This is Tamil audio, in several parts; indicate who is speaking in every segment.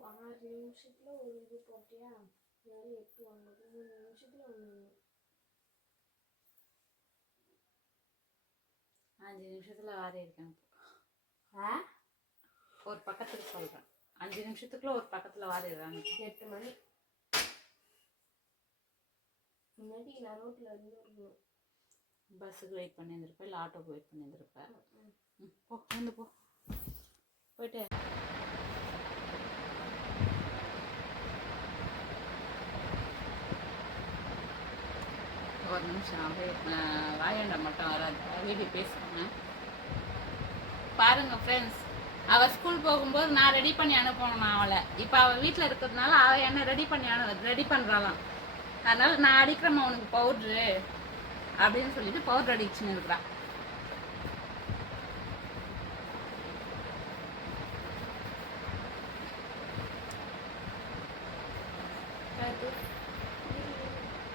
Speaker 1: ஆறு நிமிஷத்துல ஒரு இது போட்டியா ஏழு எட்டு ஒன்பது மூணு நிமிஷத்துல ஒன்று
Speaker 2: அஞ்சு நிமிஷத்துல ஆறு இருக்கேன்
Speaker 1: ஆ?
Speaker 2: ஒரு பக்கத்துக்கு சொல்றேன். அஞ்சு நிமிஷத்துக்குள்ள ஒரு பக்கத்துல வாரிடுறாங்க
Speaker 1: எட்டு மணி. முன்னாடி நான் ரோட்ல இருந்து
Speaker 2: பஸ்ஸுக்கு வெயிட் பண்ணியிருந்திருப்பேன் இல்லை ஆட்டோக்கு வெயிட் பண்ணியிருந்திருப்பேன். போ வந்து போ. போயிட்டு. ஒரு நிமிஷம் அப்படியே வாயாண்ட மட்டும் வராது. வீடியோ பேசுவாங்க பாருங்க ஃப்ரெண்ட்ஸ் அவ ஸ்கூல் போகும்போது நான் ரெடி பண்ணி அனுப்பணும் நான் அவளை. இப்போ அவள் வீட்டில் இருக்கிறதுனால அவள் என்ன ரெடி பண்ணி அனு ரெடி பண்ணுறாளாம் அதனால நான் அடிக்கிறேம்மா உனக்கு பவுட்ரு அப்படின்னு சொல்லிட்டு பவுடர் அடிச்சுன்னு இருக்கிறா.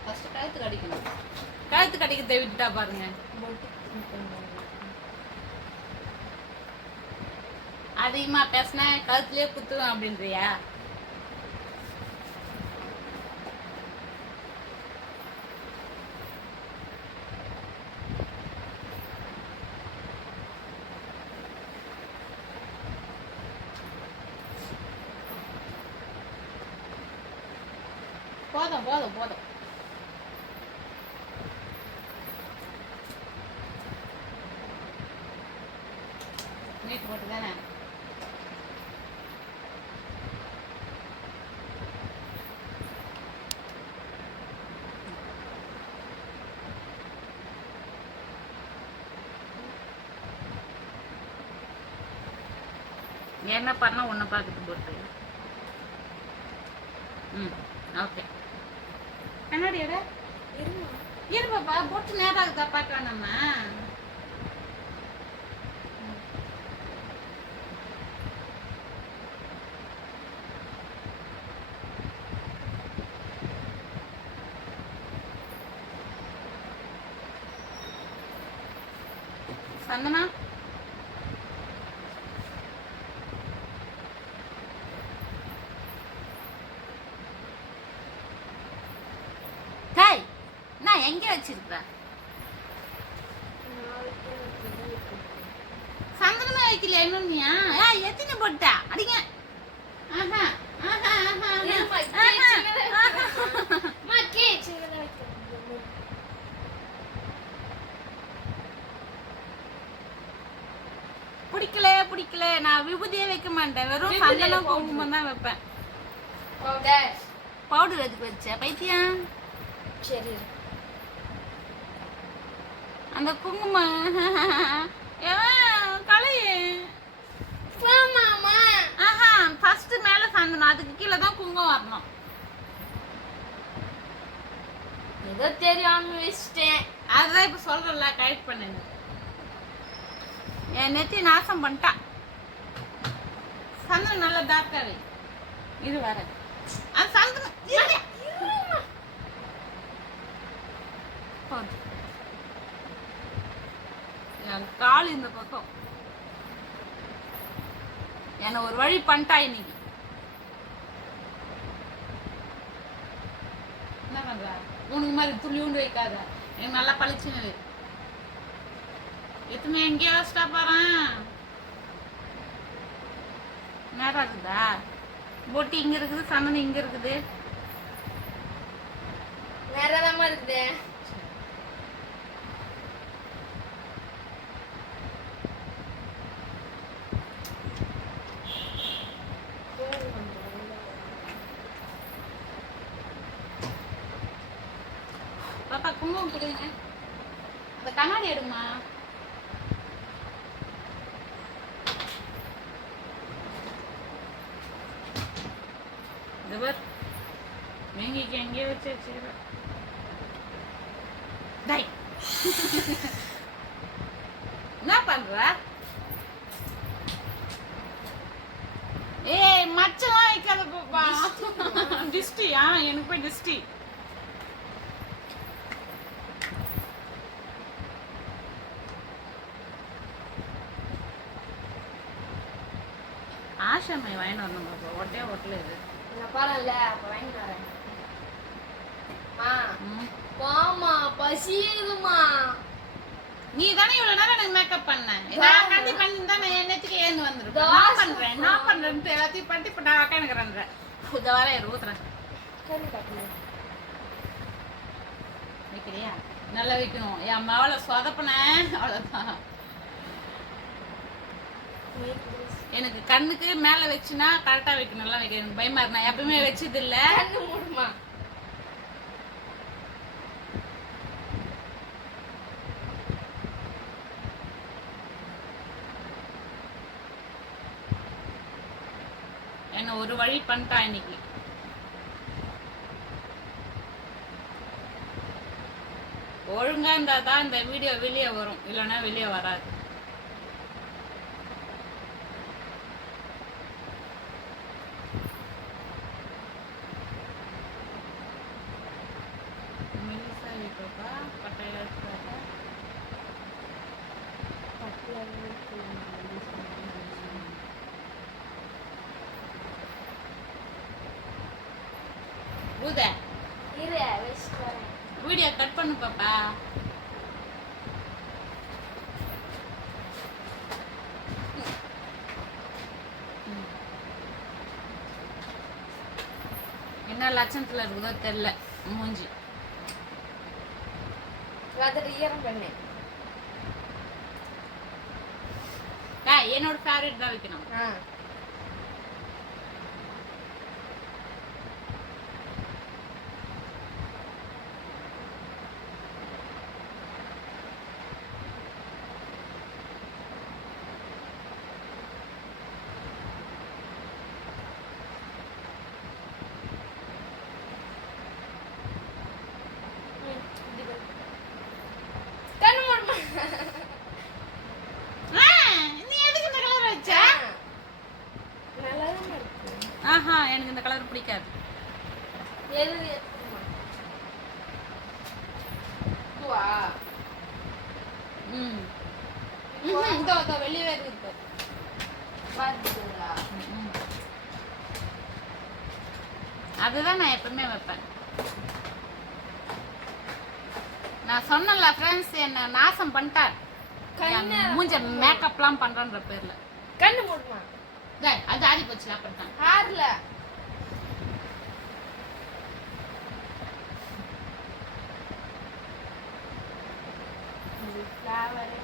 Speaker 2: ஃபர்ஸ்ட் கழுத்துக்கு அடிக்கணும் கழுத்துக்கு அடிக்கிறத விட்டுட்டா பாருங்க. அதிகமா பேசினா கழுத்துலயே குத்துவேன் அப்படின்றியா? போதும் போதும் போதும் நீட் போட்டு தானே என்ன பண்ணா ஒன்று பார்த்துட்டு போட்டு ம் ஓகே. கண்ணாடி எட.
Speaker 1: இருமா.
Speaker 2: இரு பாப்பா போட்டு நம்ம சந்தனா காய் நான் எங்க வச்சிருக்க
Speaker 1: நாளைக்கு எனக்கு இது இருக்கு.
Speaker 2: சந்தனமே வைக்கல இன்னொன்னியா ஏ எத்தனை போட்டா அடிங்க ஆஹா. பிடிக்கல பிடிக்கல நான் விபூதியே வைக்க மாட்டேன் வெறும் சந்தனம். குங்குமம் தான் வைப்பேன். பவுடர் எதுக்கு வச்ச பைத்தியம்
Speaker 1: சரி.
Speaker 2: அந்த குங்குமம். ஆஹா ஃபர்ஸ்ட் மேல சந்தனம் அதுக்கு கீழே தான் குங்குமம் வரணும்.
Speaker 1: ஏதோ தெரியாம வச்சிட்டேன்.
Speaker 2: அதுதான் இப்ப சொல்றல கரெக்ட் பண்ணுங்க. என் நெத்தி நாசம் பண்ணிட்டா. சந்தனம் நல்லா டார்க்காவே இது வர அது சந்தனம். போதும். என் கால் இந்த பக்கம். என்ன ஒரு வழி பண்ணிட்டா இன்னைக்கு. என்ன பண்ற? உனக்கு மாதிரி உண்டு வைக்காத. எனக்கு நல்லா பளிச்சுன்னு எத்தனை எங்கேயோ வச்சுட்டா போறேன் நேரம் இருக்குதா போட்டி இங்க இருக்குது சந்தனம் இங்க இருக்குது.
Speaker 1: நேரம் இருக்குது
Speaker 2: பாப்பா குங்குமம் கொடுங்க. அந்த கண்ணாடி எடுமா? இந்த பார். மேங்கிக்கு எங்கேயோ வச்சு வச்சுக்கிறேன் என்ன பண்ற? ஏய் மச்சலாம் வைக்காத பாப்பா. டிஸ்டியா எனக்கு போய் டிஸ்டி மை வாங்கிட்டு வரணும் பாப்பா ஒட்டே ஒட்டல இது.
Speaker 1: நான் பாருல அப்ப வாங்கிட்டு வரேன். மா
Speaker 2: ம்.
Speaker 1: வாமா பசியுதுமா
Speaker 2: நீ தானே இவ்வளவு நேரம் எனக்கு மேக்கப் பண்ண? நான் கண்டி பண்ணி தான் நான் என்னத்துக்கு ஏந்து வந்திருக்கேன். நான் பண்றேன் நான் பண்றேன் எல்லாத்தையும் பண்ணிட்டு இப்ப நான் உக்காந்துக்கிறேன் இந்த வாரம் ஊத்துறேன்
Speaker 1: கண்ணு காட்டுங்க.
Speaker 2: வைக்கிறியா? நல்லா வைக்கணும். என் மவளை சொதப்பினேன். அவ்வளவுதான். எனக்கு கண்ணுக்கு மேல வச்சுனா கரெக்டா வைக்கணும். எல்லாம் வைக்க. எனக்கு பயமா இருக்கு எப்பவுமே வச்சது இல்ல
Speaker 1: கண்ணு மூடுமா?
Speaker 2: என்ன ஒரு வழி பண்ணிட்டா இன்னைக்கு. ஒழுங்கா இருந்தா தான் இந்த வீடியோ வெளியே வரும். இல்லைன்னா வெளியே வராது மெலிசா வைக்கப்பா பட்டையா இருக்காதா
Speaker 1: வரேன்
Speaker 2: வீடியோ கட் பண்ணு பாப்பா. என்ன லட்சணத்துல இருக்குதோ தெரியல. மூஞ்சி. என்னோட ஃபேவரட் தான் வைக்கணும்
Speaker 1: ஆ ம், இப்படி பண்ணு. கண்ணு மூடுமா
Speaker 2: ஆ, நீ எதுக்கு இந்த கலர் வச்ச
Speaker 1: நல்லாதானே இருக்கு
Speaker 2: ஆஹா எனக்கு இந்த கலர் பிடிக்காது. வெளியவே இருக்கு. அதுதான் நான் எப்பவுமே வைப்பேன். நான் சொன்னல ஃப்ரெண்ட்ஸ் என்ன நாசம் பண்ணிட்டார்.
Speaker 1: கண்ணு
Speaker 2: மூஞ்ச மேக்கப்லாம் பண்றன்ற பேர்ல.
Speaker 1: கண்ணு மூடுமா?
Speaker 2: அது ஆடி போச்சு அப்படித்தான்.
Speaker 1: ஹார்ல ஃப்ளவரே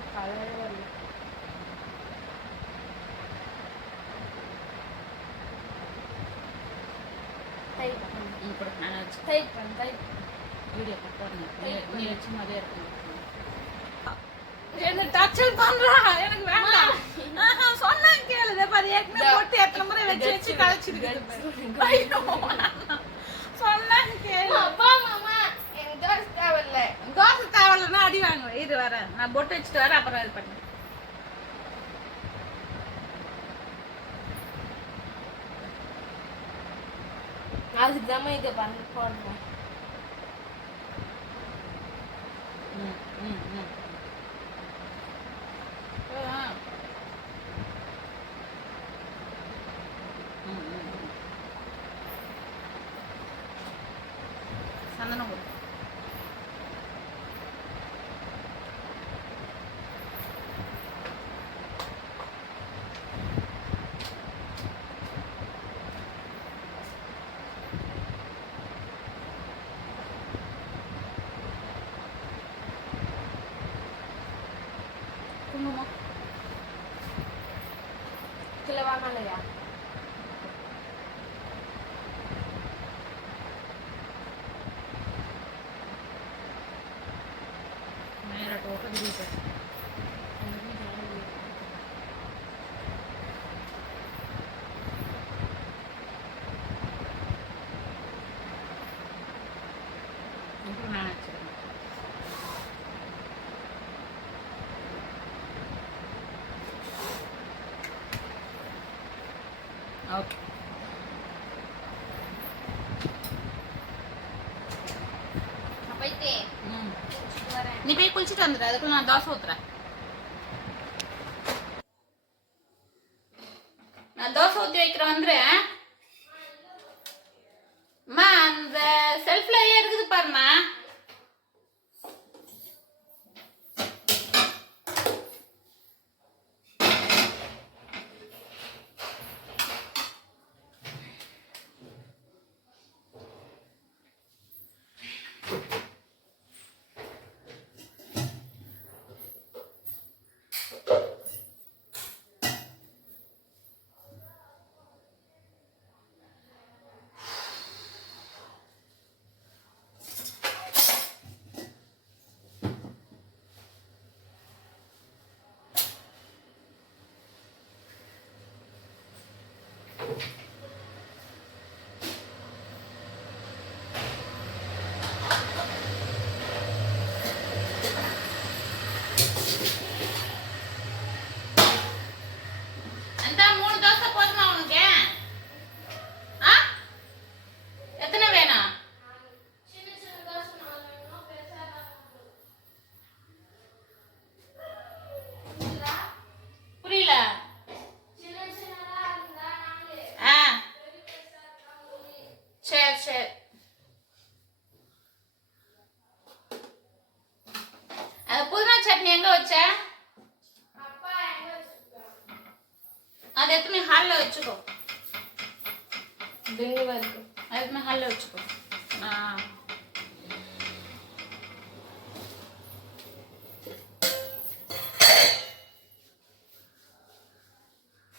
Speaker 1: டைட்
Speaker 2: கூட நான் வச்சு
Speaker 1: டைட் டைட்
Speaker 2: வீடியோ நீ- மாதிரியே இருக்கும் என்ன டச்சல் பண்றா எனக்கு வேண்டாம் சொன்னா கேளு பாரு ஏற்கனவே போட்டு எத்தனை முறை வச்சு வச்சு கழிச்சிருக்கு ஐயோ சொன்னா கேளு
Speaker 1: அப்பா மாமா எனக்கு தோசை தேவையில்லை.
Speaker 2: தோசை தேவையில்லைன்னா அடி வாங்குவேன். இது வர. நான் பொட்டு வச்சுட்டு வரேன் அப்புறம் இது பண்ணேன்
Speaker 1: அதுக்கு தான் இதை பண்ண போடுறேன்
Speaker 2: ம், ம், ம். ஆ. ம், ம், ம். சந்தனம் கொடு குங்குமம்
Speaker 1: கிலோ வாங்கலையா
Speaker 2: ஓகே நீ போய் குளிச்சுட்டு வந்துடு. அதுக்குள்ள நான் தோசை ஊத்துறேன். Thank you. வச்ச? அது எத்தனை ஹாலில் வச்சுக்கோ.
Speaker 1: பெங்களூர் இருக்கு.
Speaker 2: ஹாலில் வச்சுக்கோ. ஆ.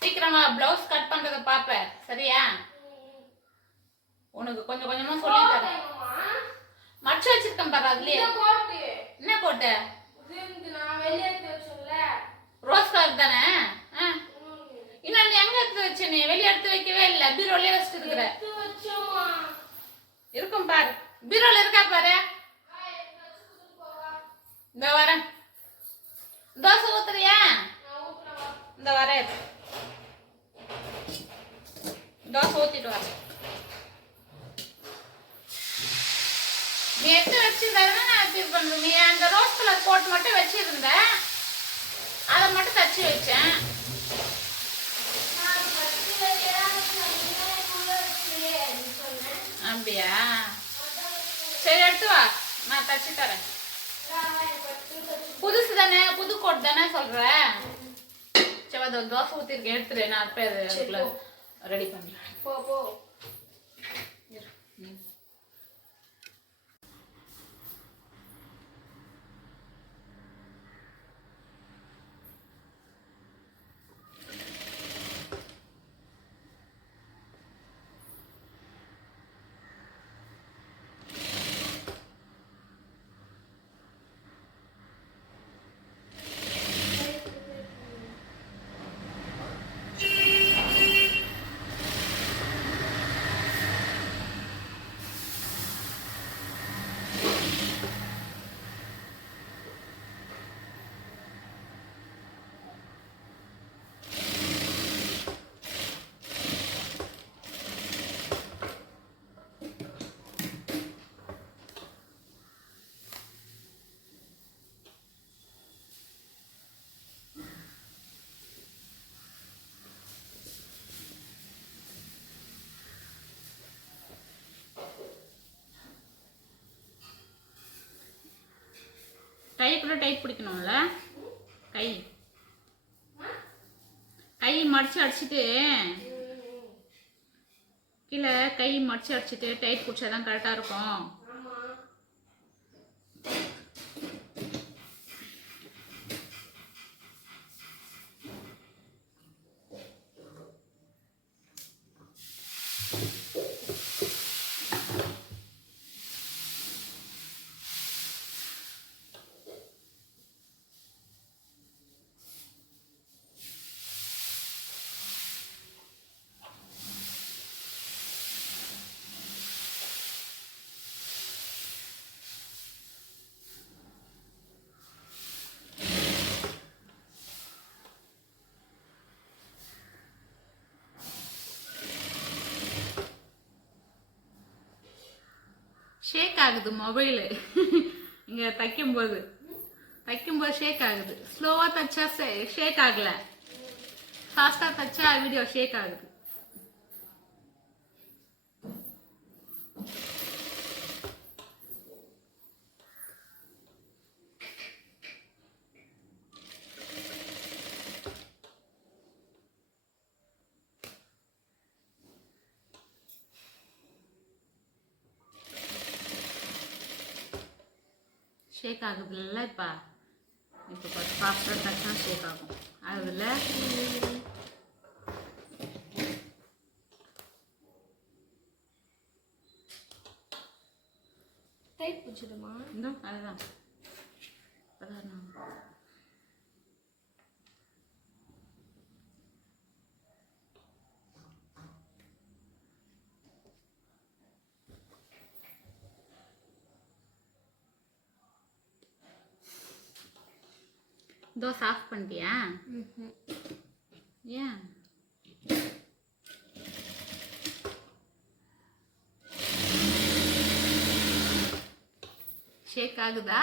Speaker 2: சீக்கிரமா ப்ளவுஸ் கட் பண்றத பாப்ப சரியா? உனக்கு கொஞ்சம் கொஞ்சமா சொல்லி தரேன். மடிச்சு வச்சிருக்கேன் பாரு அதுலயே. என்ன போட்ட
Speaker 1: இது நான் வெளியே எடுத்து வச்சோம்ல
Speaker 2: ரோஸ் கலர் தானே? ஆ. இன்னொன்னு எங்க எடுத்து வச்ச நீ? வெளியே எடுத்து வைக்கவே இல்லை. பீரோலயே வச்சுட்டு இருக்கிற. இருக்கும் பாரு. பீரோல இருக்கா பாரு? இந்த வரேன். தோசை ஊத்துறியா? இந்த வரேன் தோசை ஊத்திட்டு வரேன் நீ எடுத்து வச்சிருந்தா நான் எப்படி பண்றது நீ அந்த ரோஸ் கலர் கோட் மட்டும் வச்சிருந்த. அதை மட்டும் தச்சு வச்சேன். அப்படியா? சரி எடுத்து வா. நான் தச்சு தரேன். புதுசு தானே புது கோட் தானே சொல்ற? சரி தோசை ஊத்திருக்கேன் எடுத்துரு நான் அப்போ ரெடி பண்ணுறேன்
Speaker 1: போ போ.
Speaker 2: கையை கூட டைட் பிடிக்கணும்ல? கை. கை மடிச்சு அடிச்சிட்டு கீழே கை மடிச்சு அடிச்சிட்டு டைட் பிடிச்சாதான் கரெக்டாக இருக்கும். ஷேக் ஆகுது மொபைலு இங்கே தைக்கும்போது. தைக்கும்போது ஷேக் ஆகுது ஸ்லோவாக தைச்சா ஷேக் ஆகலை ஃபாஸ்ட்டாக தைச்சா வீடியோ ஷேக் ஆகுது ஷேக் ஆகுதுல்ல இப்போ. இப்போ பார்த்து ஃபாஸ்ட்டாக டக்குனா ஷேக் ஆகும் ஆகுதுல்ல
Speaker 1: டைட் பிடிச்சிடுமா
Speaker 2: இந்த அதுதான். அதான் தோசை ஆஃப் பண்ணிட்டியா? ஏன்? ஷேக் ஆகுதா?